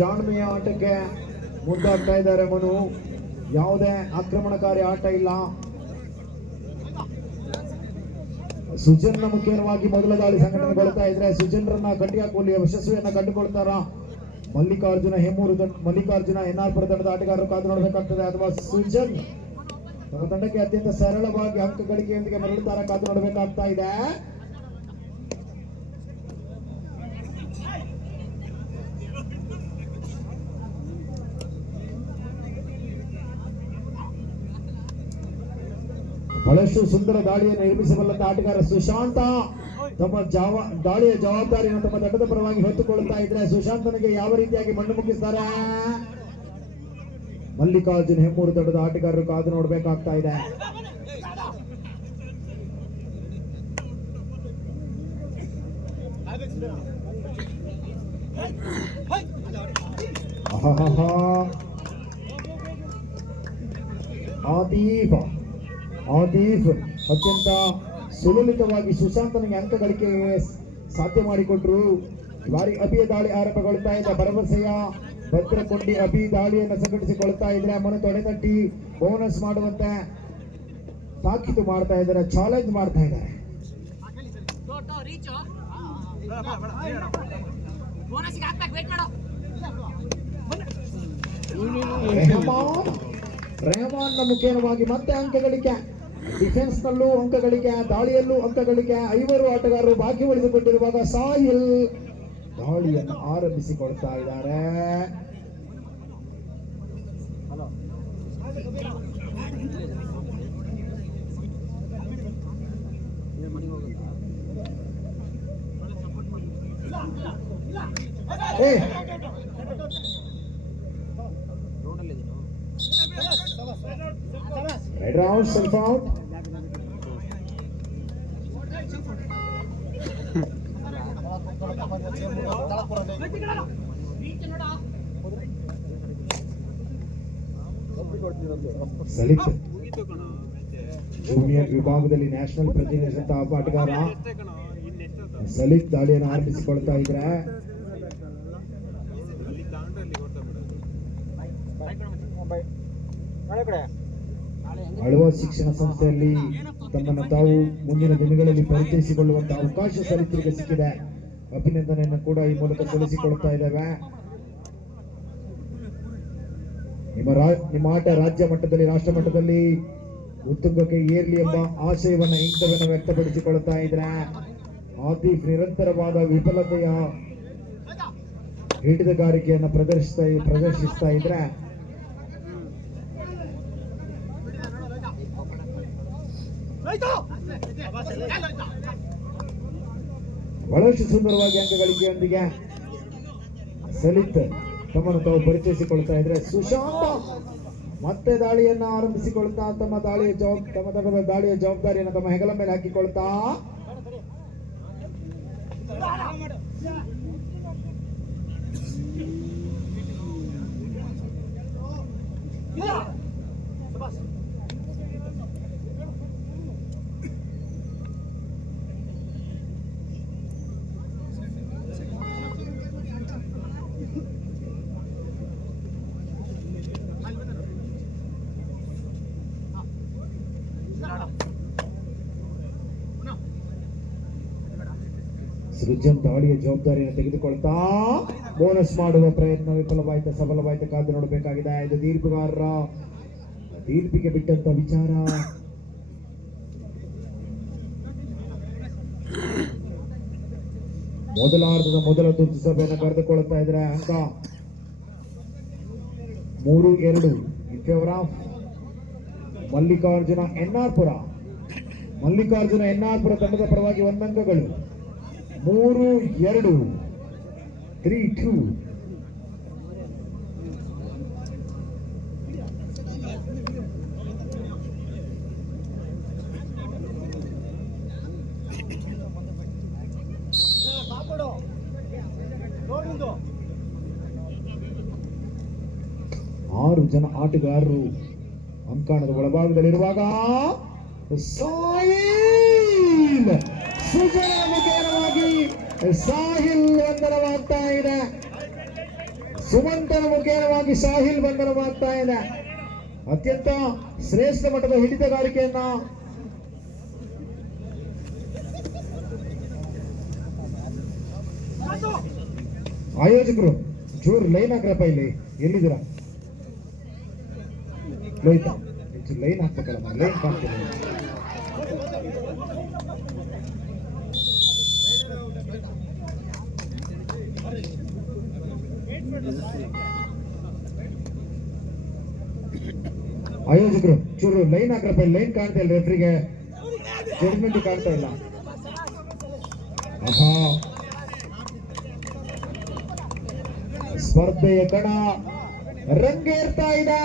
ಜಾಣ್ಮೆಯ ಆಟಕ್ಕೆ ಮುಂದಾಗ್ತಾ ಇದ್ದಾರೆ ಮನು. ಯಾವುದೇ ಆಕ್ರಮಣಕಾರಿ ಆಟ ಇಲ್ಲ. ಸುಜನ್ ಮುಖ್ಯವಾಗಿ ಮೊದಲ ದಾಳಿ ಸಂಘಟನೆಗೊಳ್ತಾ ಇದ್ರೆ ಸುಜನ್ರನ್ನ ಕಟ್ಟಿಹಾಕುವಲ್ಲಿ ಯಶಸ್ವಿಯನ್ನ ಕಂಡುಕೊಳ್ತಾರ ಮಲ್ಲಿಕಾರ್ಜುನ ಹೆಮ್ಮೂರು ಮಲ್ಲಿಕಾರ್ಜುನ ಎನ್ಆರ್ಪುರ ತಂಡದ ಆಟಗಾರರು ಕಾದು ನೋಡಬೇಕಾಗ್ತದೆ, ಅಥವಾ ಸುಜನ್ ತಮ್ಮ ತಂಡಕ್ಕೆ ಅತ್ಯಂತ ಸರಳವಾಗಿ ಅಂಕ ಗಳಿಕೆಯೊಂದಿಗೆ ಮರಳುತ್ತಾರ, ಕಾದು ನೋಡಬೇಕಾಗ್ತಾ ಇದೆ. ಬಹಳಷ್ಟು ಸುಂದರ ದಾಳಿಯನ್ನು ನಿರ್ಮಿಸಬಲ್ಲಂತ ಆಟಗಾರ ಸುಶಾಂತ ತಮ್ಮ ದಾಳಿಯ ಜವಾಬ್ದಾರಿಯನ್ನು ತಮ್ಮ ತಂಡದ ಪರವಾಗಿ ಹೊತ್ತುಕೊಳ್ಳುತ್ತಾ ಇದ್ರೆ ಸುಶಾಂತನಿಗೆ ಯಾವ ರೀತಿಯಾಗಿ ಮಣ್ಣು ಮುಗಿಸ್ತಾರೆ ಮಲ್ಲಿಕಾರ್ಜುನ್ ಹೆಮ್ಮೂರು ತಂಡದ ಆಟಗಾರರು ಕಾದು ನೋಡಬೇಕಾಗ್ತಾ ಇದೆ. ಆದೀಫ್ ಅತ್ಯಂತ ಸುಲಲಿತವಾಗಿ ಸುಶಾಂತನಿಗೆ ಅಂಕ ಗಳಿಕೆ ಸಾಧ್ಯ ಮಾಡಿಕೊಟ್ರು. ಬಾರಿ ಅಭಿಯ ದಾಳಿ ಆರಂಭಗೊಳ್ತಾ ಇದೆ. ಭರವಸೆಯ ಭದ್ರಕೊಂಡಿ ಅಭಿ ದಾಳಿಯನ್ನು ಸಂಘಟಿಸಿಕೊಳ್ತಾ ಇದ್ರೆ ಮನ ತೊಡೆತಟ್ಟಿ ಬೋನಸ್ ಮಾಡುವಂತೆ ತಾಕೀತು ಮಾಡ್ತಾ ಇದ್ದಾರೆ, ಚಾಲೆಂಜ್ ಮಾಡ್ತಾ ಇದ್ದಾರೆ. ರೆಹಮಾನ್ ಮುಖೇನವಾಗಿ ಮತ್ತೆ ಅಂಕ ಗಳಿಕೆ, ಡಿಫೆನ್ಸ್ ನಲ್ಲೂ ಅಂಕ ಗಳಿಕೆ, ದಾಳಿಯಲ್ಲೂ ಅಂಕ ಗಳಿಕೆ. 5 ಆಟಗಾರರು ಬಾಕಿ ಉಳಿದುಕೊಂಡಿರುವಾಗ ಸಾಹಿಲ್ ದಾಳಿಯನ್ನು ಆರಂಭಿಸಿಕೊಳ್ತಾ ಇದ್ದಾರೆ. Red round, self out. Salith junior ವಿಭಾಗದಲ್ಲಿ ನ್ಯಾಷನಲ್ ಪ್ರತಿನಿಧಿಸಿದಂತ ಆಟಗಾರ ಸಲಿತ್ ದಾಳಿಯನ್ನು ಆರಂಭಿಸಿಕೊಳ್ತಾ ಇದ್ರೆ ಅಳುವ ಶಿಕ್ಷಣ ಸಂಸ್ಥೆಯಲ್ಲಿ ತಮ್ಮನ್ನು ತಾವು ಮುಂದಿನ ದಿನಗಳಲ್ಲಿ ಪರಿಚಯಿಸಿಕೊಳ್ಳುವಂತಹ ಅವಕಾಶ ಸಲಿತ್ರಿಗೆ ಸಿಕ್ಕಿದೆ. ಅಭಿನಂದನೆಯನ್ನು ಕೂಡ ಈ ಮೂಲಕ ಸಲ್ಲಿಸಿಕೊಳ್ತಾ ಇದ್ದೇವೆ. ನಿಮ್ಮ ಆಟ ರಾಜ್ಯ ಮಟ್ಟದಲ್ಲಿ ರಾಷ್ಟ್ರ ಮಟ್ಟದಲ್ಲಿ ಉತ್ತುಂಗಕ್ಕೆ ಏರ್ಲಿ ಎಂಬ ಆಶಯವನ್ನ ಇಂಕವನ್ನು ವ್ಯಕ್ತಪಡಿಸಿಕೊಳ್ತಾ ಇದ್ರೆ ಆತೀಫ್ ನಿರಂತರವಾದ ವಿಫಲತೆಯ ಹಿಡಿತಗಾರಿಕೆಯನ್ನು ಪ್ರದರ್ಶಿಸ್ತಾ ಇದ್ರೆ ಬಹಳಷ್ಟು ಸುಂದರವಾಗಿ ಅಂಕ ಗಳಿಕೆಯೊಂದಿಗೆ ಸಲಿತ್ ತಮ್ಮನ್ನು ತಾವು ಪರಿಚಯಿಸಿಕೊಳ್ತಾ ಇದ್ರೆ ಸುಶಾಂತ ಮತ್ತೆ ದಾಳಿಯನ್ನ ಆರಂಭಿಸಿಕೊಳ್ತಾ ತಮ್ಮ ತಂಡದ ದಾಳಿಯ ಜವಾಬ್ದಾರಿಯನ್ನು ತಮ್ಮ ಹೆಗಲ ಮೇಲೆ ಹಾಕಿಕೊಳ್ತಾ ಸೃಜನ್ ದಾಳಿಯ ಜವಾಬ್ದಾರಿಯನ್ನು ತೆಗೆದುಕೊಳ್ತಾ ಬೋನಸ್ ಮಾಡುವ ಪ್ರಯತ್ನ ವಿಫಲವಾಯಿತು, ಸಫಲವಾಯಿತು, ಕಾದು ನೋಡಬೇಕಾಗಿದೆ. ಇದು ತೀರ್ಪುಗಾರರ ತೀರ್ಪಿಗೆ ಬಿಟ್ಟಂತ ವಿಚಾರ. ಮೊದಲಾರ್ಧದ ಮೊದಲ ತುರ್ತು ಸಭೆಯನ್ನು ಕರೆದುಕೊಳ್ತಾ ಇದ್ರೆ ಅಂಕ 3-2 in favour of Mallikarjuna NR Pura. Mallikarjuna NR Pura ತಂಡದ ಪರವಾಗಿ 1 ಅಂಕಗಳು. 3-2 3-2. ಆರು ಜನ ಆಟಗಾರರು ಅಂಕಣದ ಒಳಭಾಗದಲ್ಲಿರುವಾಗ ಸುಜನ ಮುಖೇನವಾಗಿ ಸಾಹಿಲ್ ಬಂಧನವಾಗ್ತಾ ಇದೆ. ಸುಮಂತನ ಮುಖೇನವಾಗಿ ಸಾಹಿಲ್ ಬಂಧನವಾಗ್ತಾ ಇದೆ. ಅತ್ಯಂತ ಶ್ರೇಷ್ಠ ಮಟ್ಟದ ಹಿಡಿತಗಾರಿಕೆಯನ್ನ ಆಯೋಜಕರು ಜೋರ್ ಲೈನ್ ಹಾಕ್ರಪ್ಪ. ಇಲ್ಲಿ ಎಲ್ಲಿದ್ದೀರಾ? ಲೋಯ್ತಾ ಲೈನ್ ಹಾಕ್ಬೇಕಲ್ಲ, ಲೈನ್ ಕಾಣ್ತೀನಿ. ಆಯೋಜಕರು ಚೂರು ಲೈನ್ ಹಾಕ್ರಪ್ಪ. ಲೈನ್ ಕಾಣ್ತಾ ಇಲ್ಲ, ರೆಫ್ರಿಗೆ ಜಡ್ಜ್ಮೆಂಟ್ ಕಾಣ್ತಾ ಇಲ್ಲ. ಆಹಾ, ಸ್ಪರ್ಧೆಯ ಕಣ ರಂಗೇರ್ತಾ ಇದೆ.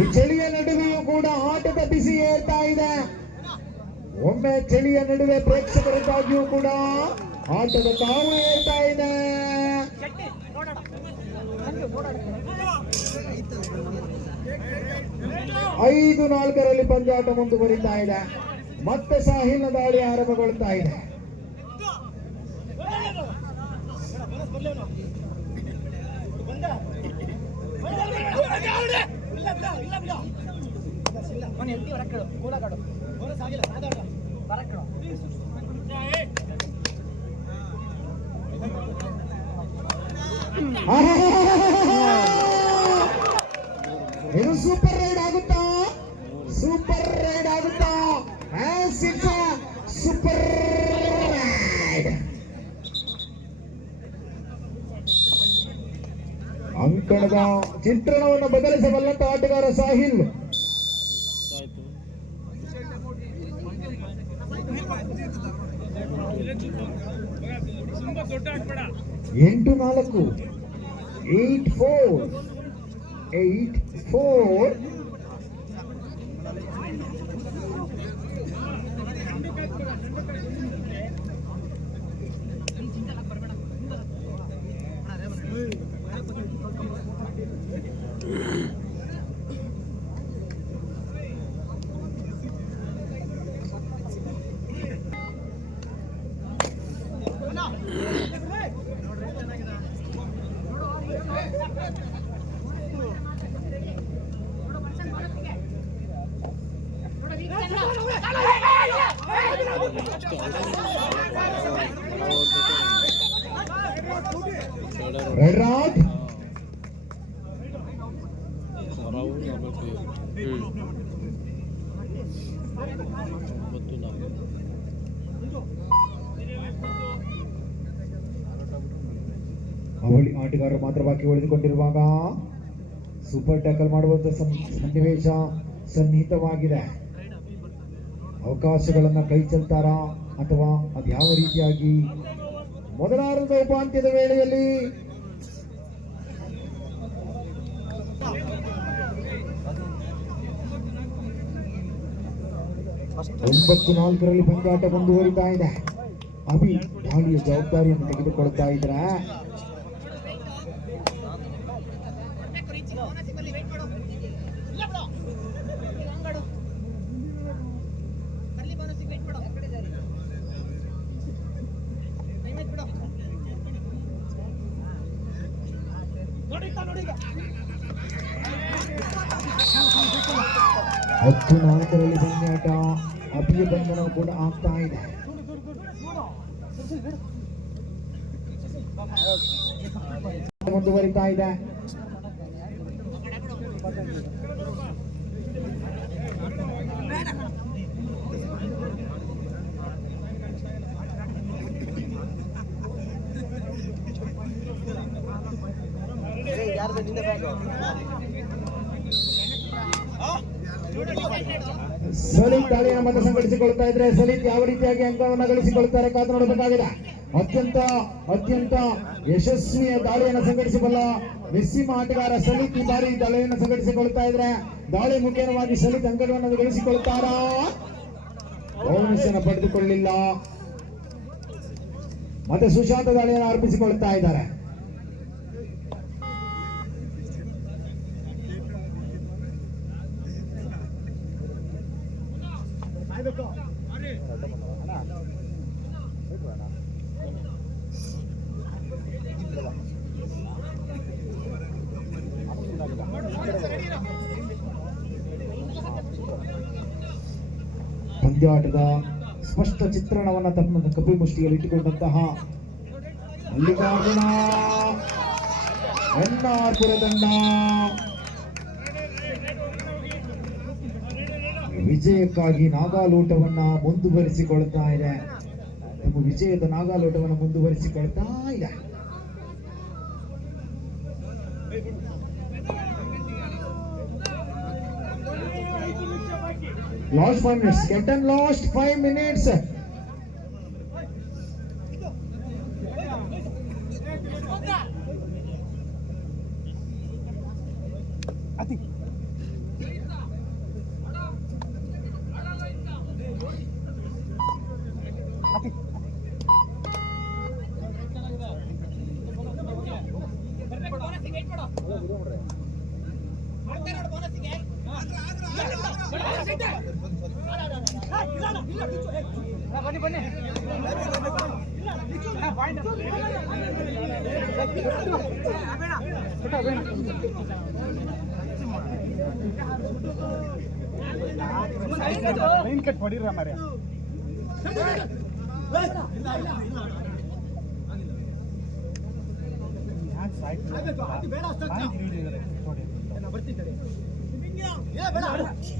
ಈ ಚಳಿಯ ನಡುವೆಯೂ ಕೂಡ ಆಟದ ಬಿಸಿ ಏರ್ತಾ ಇದೆ. ಒಮ್ಮೆ ಚಳಿಯ ನಡುವೆ ಪ್ರೇಕ್ಷಕರಿದ್ದಾಗಿಯೂ ಕೂಡ ಆಟದ ಕಾವು ಏರ್ತಾ ಇದೆ. 5-4 ಪಂದ್ಯಾಟ ಮುಂದುವರಿತಾ ಇದೆ. ಮತ್ತೆ ಸಾಹಿಲ್ನ ದಾಳಿ ಆರಂಭಗೊಳ್ತಾ ಇದೆ. ಇದು ಸೂಪರ್ ರೈಡ್ ಆಗುತ್ತಾ? ಸೂಪರ್ ರೈಡ್ ಆಗುತ್ತಾ? Super raid. ಅಂಕಣದ ಚಿತ್ರಣವನ್ನು ಬದಲಿಸಬಲ್ಲಂತ ಆಟಗಾರ ಸಾಹಿಲ್. ಎಂಟು 4 8-4 ರೆಡ್ ರಾಡ್. ಅವಳಿ ಆಟಗಾರರು ಮಾತ್ರ ಬಾಕಿ ಉಳಿದುಕೊಂಡಿರುವಾಗ ಸೂಪರ್ ಟ್ಯಾಕಲ್ ಮಾಡುವಂತ ಸನ್ನಿವೇಶ ಸನ್ನಿಹಿತವಾಗಿದೆ. ಅವಕಾಶಗಳನ್ನ ಕೈ ಚೆಲ್ತಾರಾ ಅಥವಾ ಅದ್ಯಾವ ರೀತಿಯಾಗಿ? ಮೊದಲಾರ್ಧದ ಉಪಾಂತ್ಯದ ವೇಳೆಯಲ್ಲಿ 9-4 ಪಂದ್ಯಾಟ ಮುಂದುವರಿತಾ ಇದೆ. ಅಭಿ ದಾಳಿಯ ಜವಾಬ್ದಾರಿಯನ್ನು ತೆಗೆದುಕೊಳ್ತಾ ಇದ್ರೆ ಹತ್ತು 4 ಪಂದ್ಯಾಟ ಅಭಿಯ ಬಂಧನ ಕೂಡ ಆಗ್ತಾ ಇದೆ. ಮುಂದುವರಿತಾ ಇದೆ. ಸಲೀತ್ ದಾಳಿಯನ್ನು ಮತ್ತೆ ಸಂಘಟಿಸಿಕೊಳ್ತಾ ಇದ್ರೆ ಸಲೀತ್ ಯಾವ ರೀತಿಯಾಗಿ ಅಂಕವನ್ನು ಗಳಿಸಿಕೊಳ್ತಾರೆ ಕಾದು ನೋಡಬೇಕಾಗಿದೆ. ಅತ್ಯಂತ ಯಶಸ್ವಿಯ ದಾಳಿಯನ್ನು ಸಂಘಟಿಸಬಲ್ಲ ಮೆಸ್ಸಿಮ ಆಟಗಾರ ಸಲೀತ್ ಈ ಬಾರಿ ದಾಳಿಯನ್ನು ಸಂಘಟಿಸಿಕೊಳ್ತಾ ಇದ್ರೆ ದಾಳಿ ಮುಖೇನವಾಗಿ ಸಲೀತ್ ಅಂಕಗಳನ್ನು ಗಳಿಸಿಕೊಳ್ತಾರಾ? ಬೋನಸ್ ಅನ್ನು ಪಡೆದುಕೊಳ್ಳಿಲ್ಲ. ಮತ್ತೆ ಸುಶಾಂತ ದಾಳಿಯನ್ನು ಅರ್ಪಿಸಿಕೊಳ್ತಾ ಇದ್ದಾರೆ. ಪಂದ್ಯಾಟದ ಸ್ಪಷ್ಟ ಚಿತ್ರಣವನ್ನು ತಮ್ಮ ಕಪಿಮುಷ್ಟಿಯಲ್ಲಿ ಇಟ್ಟುಕೊಂಡಂತಹ ಮಲ್ಲಿಕಾರ್ಜುನ ಎನ್ನಾರ್ಪುರ ತಂಡ ವಿಜಯಕ್ಕಾಗಿ ನಾಗಾಲೋಟವನ್ನ ಮುಂದುವರಿಸಿಕೊಳ್ತಾ ಇದೆ. ತಮ್ಮ ವಿಜಯದ ನಾಗಾಲೋಟವನ್ನು ಮುಂದುವರಿಸಿಕೊಳ್ತಾ ಇದೆ. Lost 5 minutes. Captain lost 5 minutes.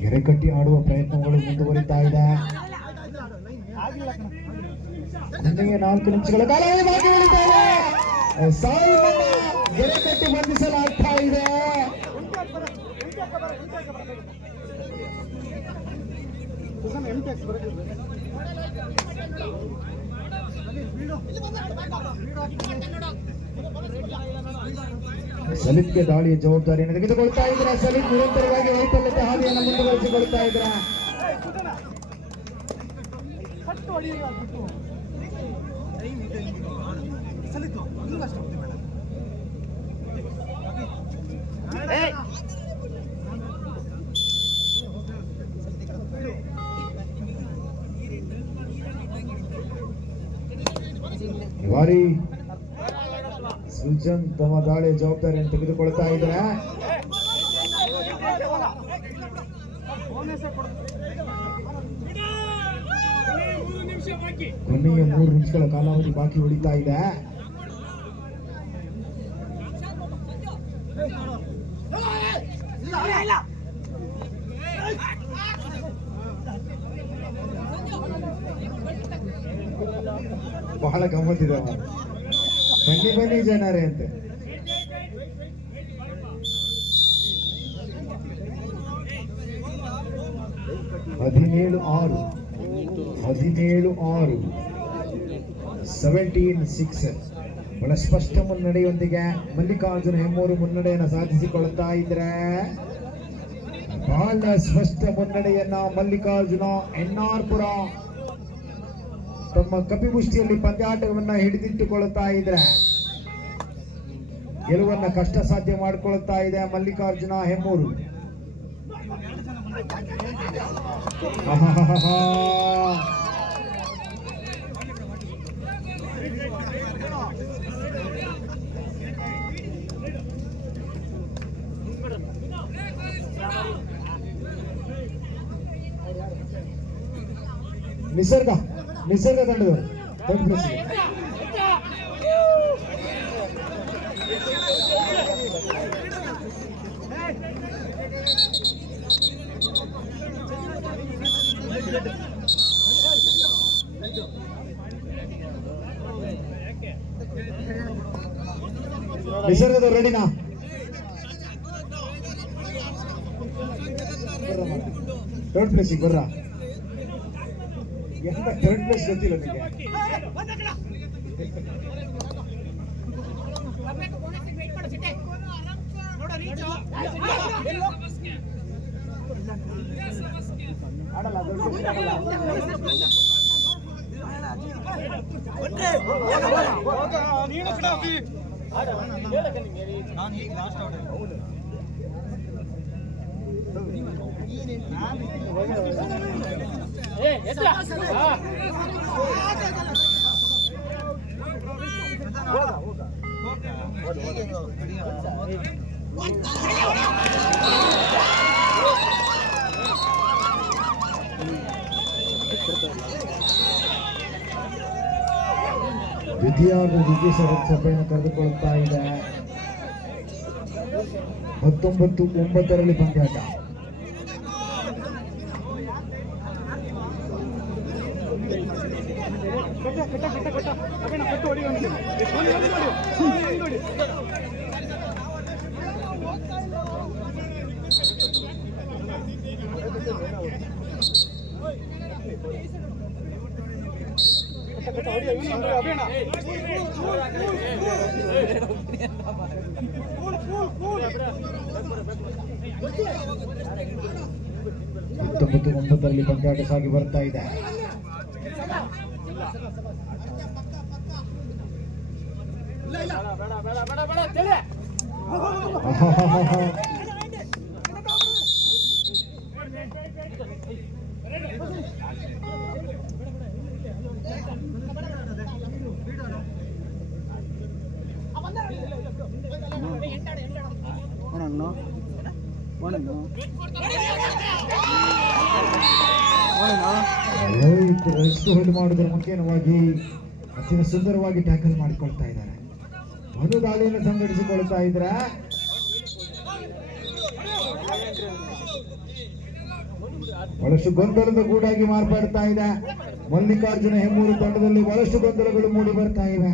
ಎರೆಕಟ್ಟಿ ಆಡುವ ಪ್ರಯತ್ನಗಳು ಮುಂದುವರಿತಾ ಇದೆ. ಕೊನೆಯ 4 ನಿಮಿಷಗಳ ಕಾಲ ಬಾಕಿ ಉಳಿದಿದೆ. ಸಾಯಿಬಣ್ಣ ಎರೆಕಟ್ಟಿ ಬಂಧಿಸಲಾಗ್ತಾ ಇದೆ. ಸಲೀತ್ಗೆ ದಾಳಿಯ ಜವಾಬ್ದಾರಿಯನ್ನು ತೆಗೆದುಕೊಳ್ತಾ ಇದ್ರ. ಸಲೀತ್ ನಿರಂತರವಾಗಿ ವೈಫಲ್ಯತೆ ಹಾದಿಯನ್ನು ಮುಂದುವರಿಸಿಕೊಳ್ತಾ ಇದ್ರ. ಬಾರಿ ಸುಜನ್ ತಮ್ಮ ದಾಳಿಯ ಜವಾಬ್ದಾರಿಯನ್ನು ತೆಗೆದುಕೊಳ್ತಾ ಇದ್ದಾರೆ. ಕೊನೆಯ 3 ನಿಮಿಷಗಳ ಕಾಲಾವಧಿ ಬಾಕಿ ಉಳಿತಾ ಇದೆ. ಬಹಳ ಗಮ್ಮತ್ತಿದೆ. ಬನ್ನಿ ಬನ್ನಿ ಜನರೇ ಅಂತೆ. ಹದಿನೇಳು 17-6 ಬಹಳ ಸ್ಪಷ್ಟ ಮುನ್ನಡೆಯೊಂದಿಗೆ ಮಲ್ಲಿಕಾರ್ಜುನ ಹೆಮ್ಮೂರು ಮುನ್ನಡೆಯನ್ನು ಸಾಧಿಸಿಕೊಳ್ಳುತ್ತಾ ಇದ್ರೆ. ಬಹಳ ಸ್ಪಷ್ಟ ಮುನ್ನಡೆಯನ್ನ ಮಲ್ಲಿಕಾರ್ಜುನ ಎನ್ನಾರ್ಪುರ ತಮ್ಮ ಕಪಿಮುಷ್ಟಿಯಲ್ಲಿ ಪಂದ್ಯಾಟವನ್ನ ಹಿಡಿದಿಟ್ಟುಕೊಳ್ಳುತ್ತಾ ಇದ್ರೆ. ಗೆಲುವನ್ನ ಕಷ್ಟ ಸಾಧ್ಯ ಮಾಡಿಕೊಳ್ಳುತ್ತಾ ಇದೆ ಮಲ್ಲಿಕಾರ್ಜುನ ಹೆಮ್ಮೂರು. ನಿಸರ್ಗ ತಂಡದವರು ನಿಸರ್ಗದವ್ರು ರೆಡಿನಾ? ಥರ್ಡ್ ಪ್ಲೇಸಿಗೆ ಬರ್ರ. ಎಂತ ಥರ್ಡ್ ಪ್ಲೇಸ್ ಗೊತ್ತಿಲ್ಲ ನಿಮಗೆ? ಆಡಲ್ಲ ದ್ವಿತೀಯ ಸಭೆಯನ್ನು ಕರೆದುಕೊಳ್ಳುತ್ತಾ ಇದೆ. 19-9 ಪಂದ್ಯಾಟ. ಒಂಬತ್ತರಲ್ಲಿ ಪಂದ್ಯಾಟ ಸಾಗಿ ಬರ್ತಾ ಇದೆ. ಎಷ್ಟು ಹೋಲ್ಡ್ ಮಾಡುವುದರ ಮುಖ್ಯವಾಗಿ ಅತ್ಯಂತ ಸುಂದರವಾಗಿ ಟ್ಯಾಕಲ್ ಮಾಡಿಕೊಳ್ತಾ ಇದ್ದಾರೆ. ಒಂದು ದಾಳಿಯನ್ನು ಸಂಘಟಿಸಿಕೊಳ್ತಾ ಇದ್ರೆ ಬಹಳಷ್ಟು ಗೊಂದಲದ ಗೂಡಾಗಿ ಮಾರ್ಪಡ್ತಾ ಇದೆ. ಮಲ್ಲಿಕಾರ್ಜುನ ಹೆಮ್ಮೂರು ತಂಡದಲ್ಲಿ ಬಹಳಷ್ಟು ಗೊಂದಲಗಳು ಮೂಡಿ ಬರ್ತಾ ಇವೆ.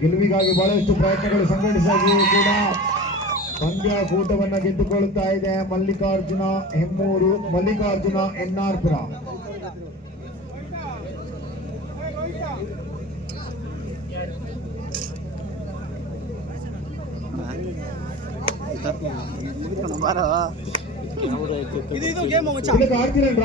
ಗೆಲುವಿಗಾಗಿ ಬಹಳಷ್ಟು ಪ್ರಯತ್ನಗಳು ಸಂಘಟಿಸಾಗಿಯೂ ಕೂಡ ಪಂದ್ಯಕೂಟವನ್ನ ಗೆದ್ದುಕೊಳ್ಳುತ್ತಾ ಇದೆ ಮಲ್ಲಿಕಾರ್ಜುನ ಹೆಮ್ಮೂರು, ಮಲ್ಲಿಕಾರ್ಜುನ ಎನ್ನಾರ್ಪುರ. ಇದು ಗೇಮ್